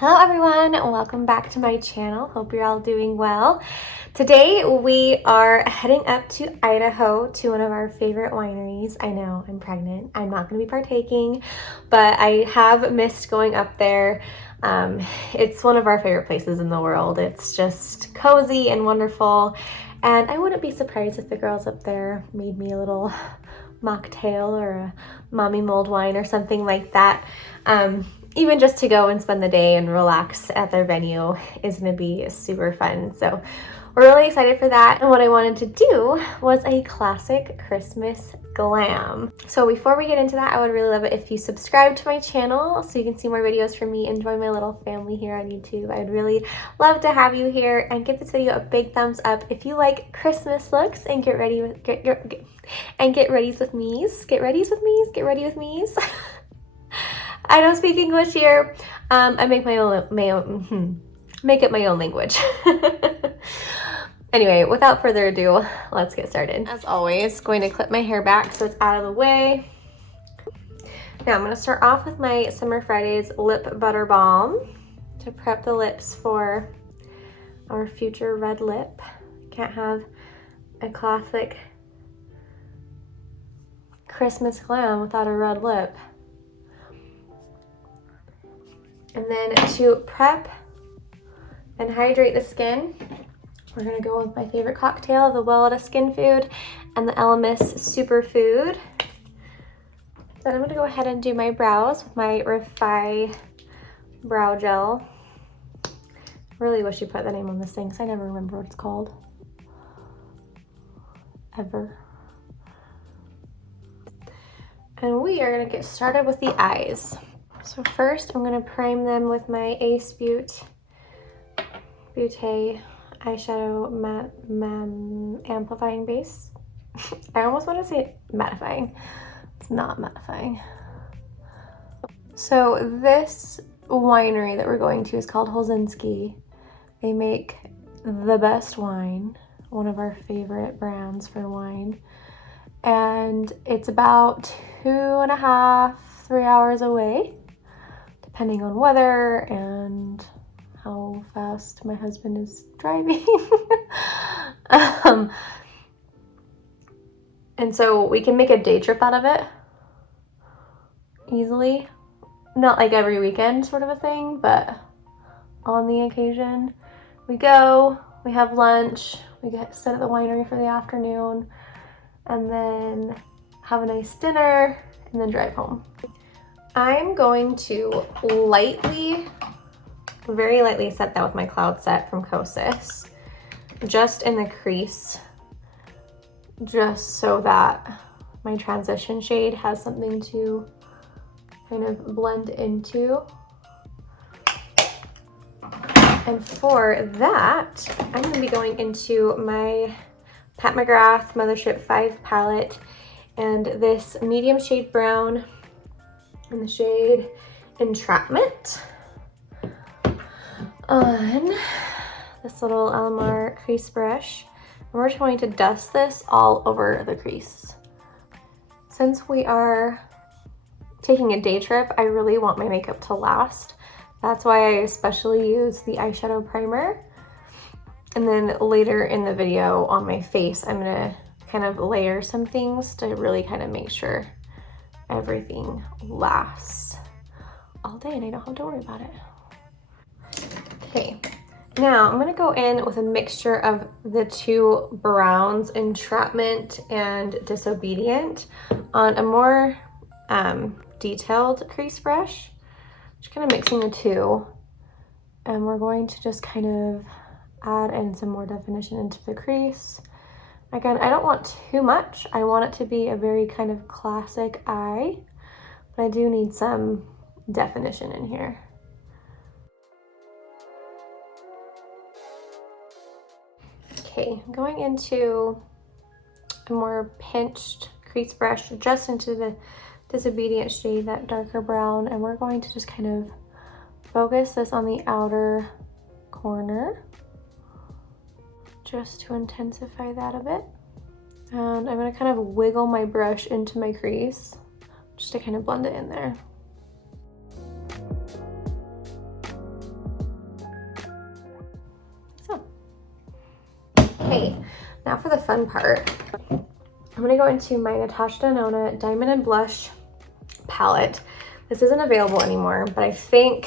Hello everyone, welcome back to my channel. Hope you're all doing well. Today we are heading up to Idaho to one of our favorite wineries. I know, I'm pregnant. I'm not going to be partaking, but I have missed going up there. It's one of our favorite places in the world. It's just cozy and wonderful, and I wouldn't be surprised if the girls up there made me a little mocktail or a mommy mulled wine or something like that. Even just to go and spend the day and relax at their venue is going to be super fun. So we're really excited for that. And what I wanted to do was a classic Christmas glam. So before we get into that, I would really love it if you subscribe to my channel so you can see more videos from me and join my little family here on YouTube. I'd really love to have you here, and give this video a big thumbs up if you like Christmas looks and get ready with get readies with me's. Get readies with me's. Get ready with me's. I don't speak English here. I make make it my own language. Anyway, without further ado, let's get started. As always, going to clip my hair back so it's out of the way. Now I'm going to start off with my Summer Fridays Lip Butter Balm to prep the lips for our future red lip. Can't have a classic Christmas glam without a red lip. And then to prep and hydrate the skin, we're going to go with my favorite cocktail, the Weleda Skin Food and the ELEMIS Superfood. Then I'm going to go ahead and do my brows with my Refy Brow Gel. Really wish you put the name on this thing because I never remember what it's called. Ever. And we are going to get started with the eyes. So first, I'm going to prime them with my Beauté Eyeshadow Matte Amplifying Base. I almost want to say mattifying. It's not mattifying. So this winery that we're going to is called Holzinski. They make the best wine, one of our favorite brands for wine. And it's about 2.5 to 3 hours away, depending on weather and how fast my husband is driving. And so we can make a day trip out of it easily. Not like every weekend sort of a thing, but on the occasion. We go, we have lunch, we sit at the winery for the afternoon, and then have a nice dinner, and then drive home. I'm going to very lightly set that with my Cloud Set from Kosas, just in the crease, just so that my transition shade has something to kind of blend into. And for that, I'm going to be going into my McGrath Mothership 5 palette and this medium shade brown in the shade Entrapment on this little Elimar crease brush. And we're just going to dust this all over the crease. Since we are taking a day trip, I really want my makeup to last. That's why I especially use the eyeshadow primer. And then later in the video on my face, I'm gonna kind of layer some things to really kind of make sure everything lasts all day and I don't have to worry about it. Okay, now I'm gonna go in with a mixture of the two browns, Entrapment and Disobedient, on a more detailed crease brush. Just kind of mixing the two, and we're going to just kind of add in some more definition into the crease. Again, I don't want too much. I want it to be a very kind of classic eye, but I do need some definition in here. Okay, going into a more pinched crease brush, just into the Disobedient shade, that darker brown, and we're going to just kind of focus this on the outer corner just to intensify that a bit. And I'm going to kind of wiggle my brush into my crease just to kind of blend it in there. fun part. I'm gonna go into my Natasha Denona Diamond and Blush palette. This isn't available anymore, but I think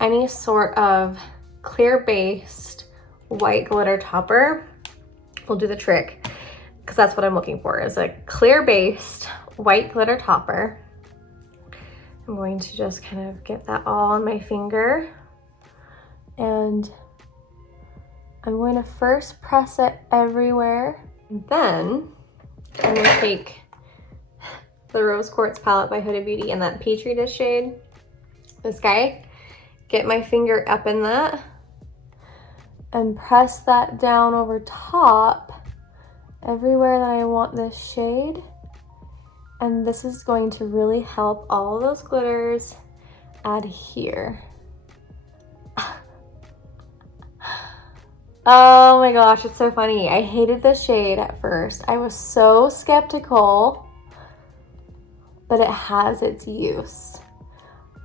any sort of clear-based white glitter topper will do the trick, because that's what I'm looking for, is a clear-based white glitter topper. I'm going to just kind of get that all on my finger, and I'm going to first press it everywhere. Then I'm going to take the Rose Quartz palette by Huda Beauty in that Petri dish shade, this guy, get my finger up in that and press that down over top everywhere that I want this shade. And this is going to really help all of those glitters adhere. Oh my gosh, it's so funny. I hated this shade at first. I was so skeptical, but it has its use.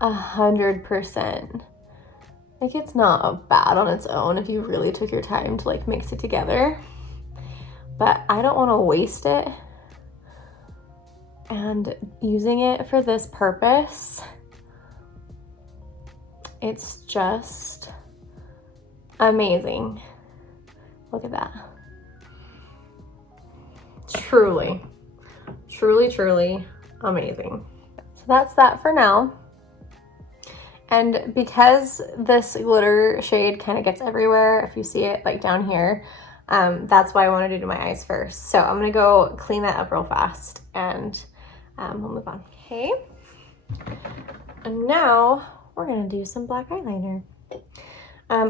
100%. Like, it's not bad on its own if you really took your time to like mix it together, but I don't want to waste it. And using it for this purpose, it's just amazing. Look at that. Truly, truly, truly amazing. So that's that for now. And because this glitter shade kind of gets everywhere, if you see it like down here, that's why I wanted to do my eyes first. So I'm gonna go clean that up real fast and we'll move on. Okay. And now we're gonna do some black eyeliner.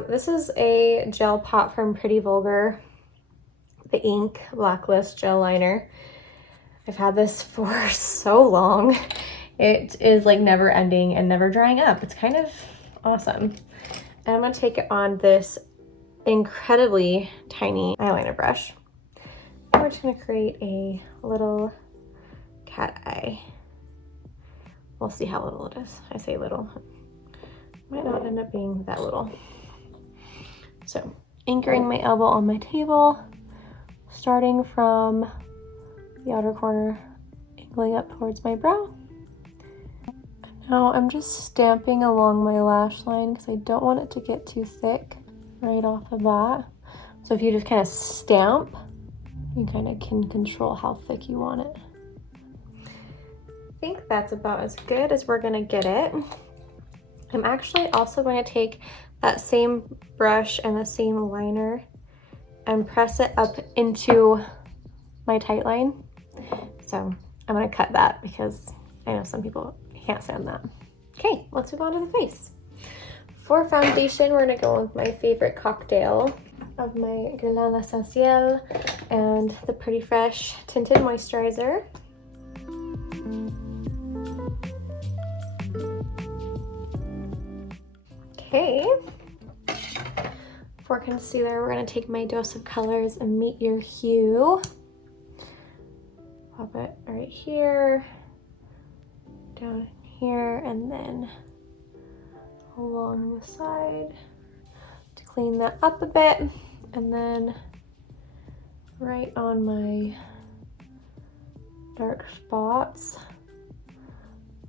This is a gel pot from Pretty Vulgar, the Ink Blacklist Gel Liner. I've had this for so long. It is like never ending and never drying up. It's kind of awesome. And I'm gonna take it on this incredibly tiny eyeliner brush. And we're just gonna create a little cat eye. We'll see how little it is. I say little. Might not end up being that little. So, anchoring my elbow on my table, starting from the outer corner, angling up towards my brow. And now I'm just stamping along my lash line because I don't want it to get too thick right off the bat. So if you just kind of stamp, you kind of can control how thick you want it. I think that's about as good as we're gonna get it. I'm actually also going to take that same brush and the same liner and press it up into my tight line. So I'm gonna cut that because I know some people can't stand that. Okay, let's move on to the face. For foundation, we're gonna go with my favorite cocktail of my Guerlain Essentiel and the Pretty Fresh Tinted Moisturizer. Okay, for concealer, we're gonna take my Dose of Colors and Meet Your Hue. Pop it right here, down here, and then along the side to clean that up a bit, and then right on my dark spots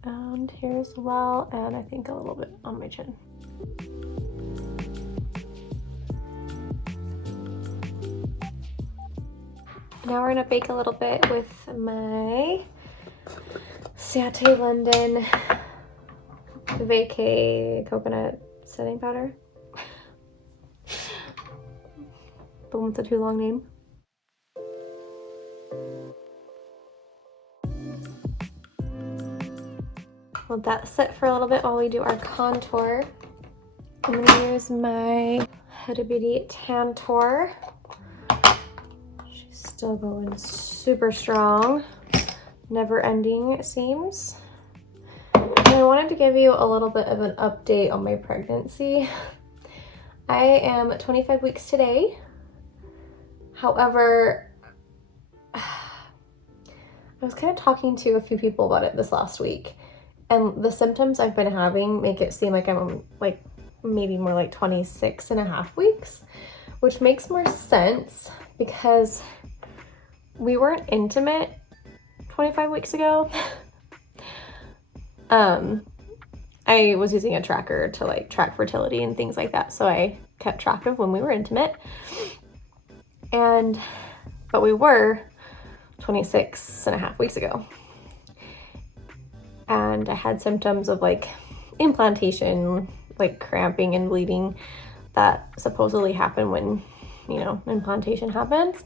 and here as well, and I think a little bit on my chin. Now we're gonna bake a little bit with my Sate London Vacay Coconut Setting Powder. The one with the too long name. Let that sit for a little bit while we do our contour. I'm gonna use my Huda Beauty Tantour. She's still going super strong. Never ending, it seems. And I wanted to give you a little bit of an update on my pregnancy. I am 25 weeks today. However, I was kind of talking to a few people about it this last week, and the symptoms I've been having make it seem like I'm like maybe more like 26 and a half weeks, which makes more sense because we weren't intimate 25 weeks ago. I was using a tracker to like track fertility and things like that, so I kept track of when we were intimate. But we were 26 and a half weeks ago. And I had symptoms of like implantation, like cramping and bleeding that supposedly happen when, you know, implantation happens.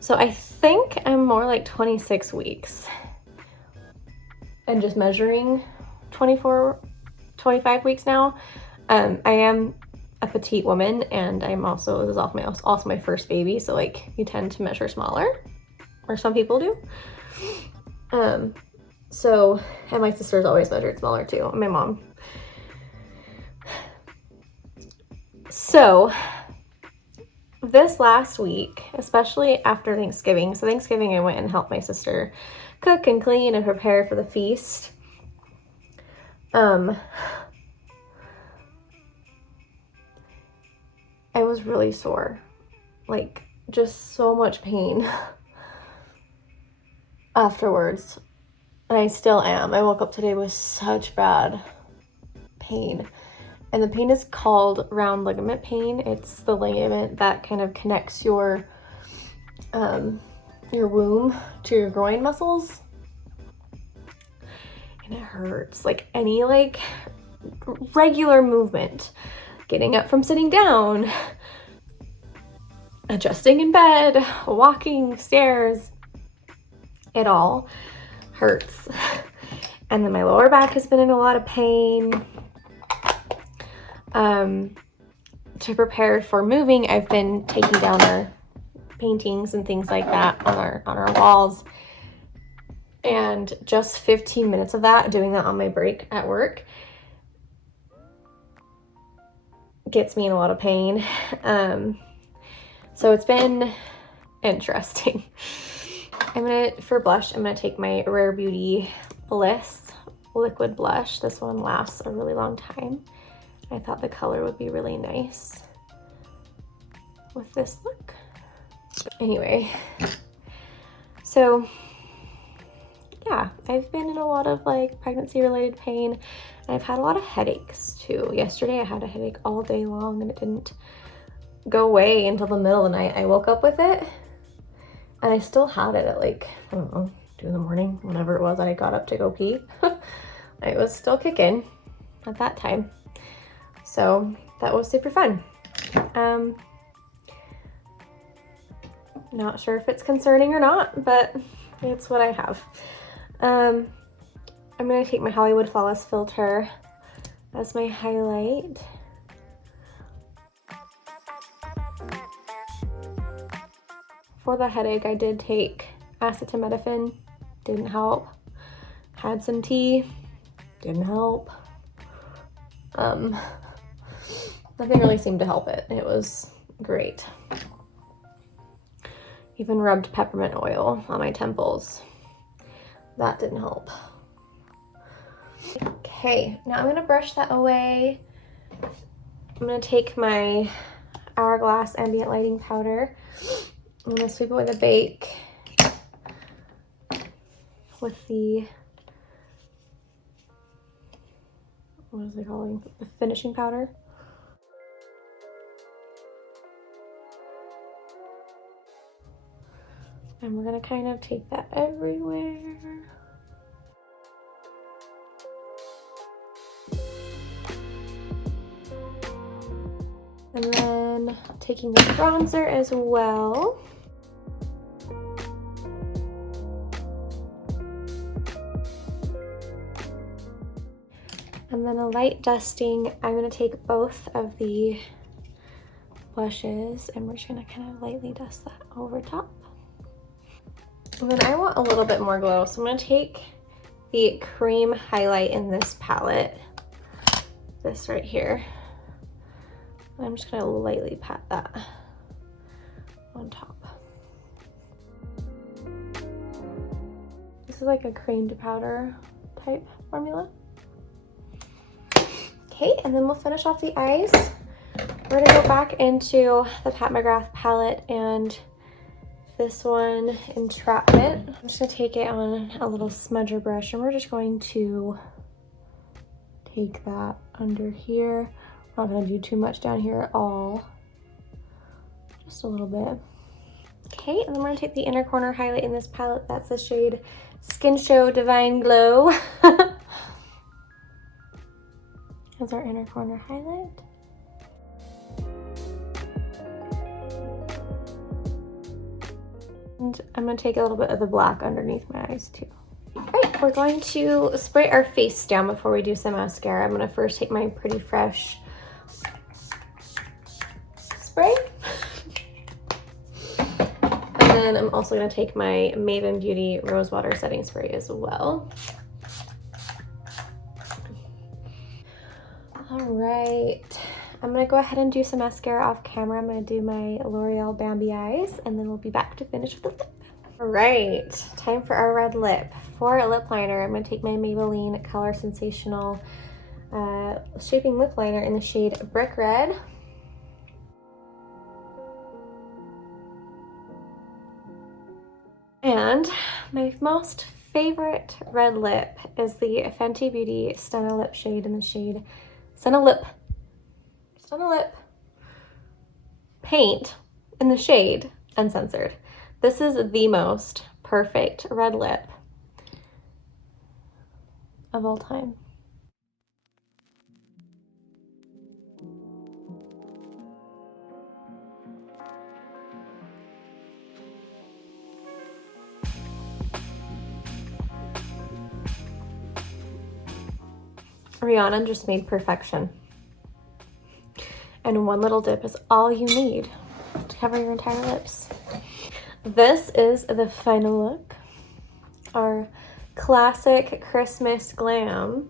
So I think I'm more like 26 weeks. And just measuring 25 weeks now. I am a petite woman, and I'm also, this is also my first baby, so like you tend to measure smaller, or some people do. So, and my sister's always measured smaller too, and my mom. So this last week, especially after Thanksgiving, so Thanksgiving I went and helped my sister cook and clean and prepare for the feast. I was really sore, like just so much pain afterwards, and I still am. I woke up today with such bad pain, and the pain is called round ligament pain. It's the ligament that kind of connects your womb to your groin muscles, and it hurts like any like regular movement. Getting up from sitting down, adjusting in bed, walking stairs, it all hurts. And then my lower back has been in a lot of pain. To prepare for moving, I've been taking down our paintings and things like that on our walls. And just 15 minutes of that, doing that on my break at work, gets me in a lot of pain. So it's been interesting. For blush, I'm gonna take my Rare Beauty Bliss liquid blush. This one lasts a really long time. I thought the color would be really nice with this look. Anyway, so yeah, I've been in a lot of like pregnancy related pain. I've had a lot of headaches too. Yesterday I had a headache all day long and it didn't go away until the middle of the night. I woke up with it and I still had it at like, I don't know, 2 in the morning, whenever it was that I got up to go pee. It was still kicking at that time. So that was super fun. Not sure if it's concerning or not, but it's what I have. I'm going to take my Hollywood Flawless filter as my highlight. For the headache, I did take acetaminophen, didn't help. Had some tea, didn't help. Nothing really seemed to help it. It was great. Even rubbed peppermint oil on my temples. That didn't help. Okay, now I'm gonna brush that away. I'm gonna take my Hourglass Ambient Lighting Powder. I'm gonna sweep away the bake with the, what is it calling? The finishing powder. And we're gonna kind of take that everywhere. And then taking the bronzer as well. And then a light dusting. I'm gonna take both of the blushes and we're just gonna kind of lightly dust that over top. And then I want a little bit more glow, so I'm gonna take the cream highlight in this palette, this right here. I'm just gonna lightly pat that on top. This is like a cream to powder type formula. Okay, and then we'll finish off the eyes. We're gonna go back into the Pat McGrath palette and this one, Entrapment. I'm just gonna take it on a little smudger brush, and we're just going to take that under here. I'm not gonna do too much down here at all. Just a little bit. Okay, and then we're gonna take the inner corner highlight in this palette. That's the shade Skin Show Divine Glow. That's our inner corner highlight. And I'm gonna take a little bit of the black underneath my eyes too. All right, we're going to spray our face down before we do some mascara. I'm gonna first take my Pretty Fresh spray. And then I'm also gonna take my Maven Beauty Rose Water Setting Spray as well. All right, I'm gonna go ahead and do some mascara off camera. I'm gonna do my L'Oreal Bambi Eyes, and then we'll be back to finish with the lip. All right, time for our red lip. For a lip liner, I'm gonna take my Maybelline Color Sensational Shaping Lip Liner in the shade Brick Red. And my most favorite red lip is the Fenty Beauty Stunna Lip shade in the shade Stunna Lip Paint in the shade Uncensored. This is the most perfect red lip of all time. Rihanna just made perfection. And one little dip is all you need to cover your entire lips. This is the final look. Our Classic Christmas Glam.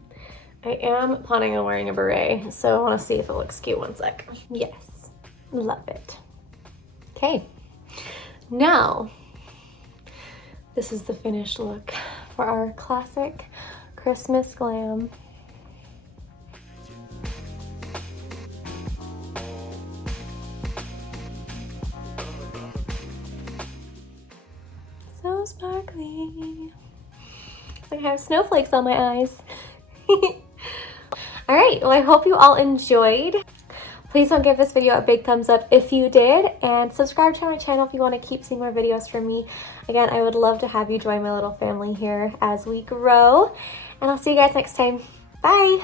I am planning on wearing a beret, so I want to see if it looks cute. One sec. Yes, love it. Okay, now this is the finished look for our Classic Christmas Glam. So sparkly. It's like I have snowflakes on my eyes. All right, well, I hope you all enjoyed. Please don't give this video a big thumbs up if you did, and subscribe to my channel if you want to keep seeing more videos from me. Again, I would love to have you join my little family here as we grow, and I'll see you guys next time. Bye.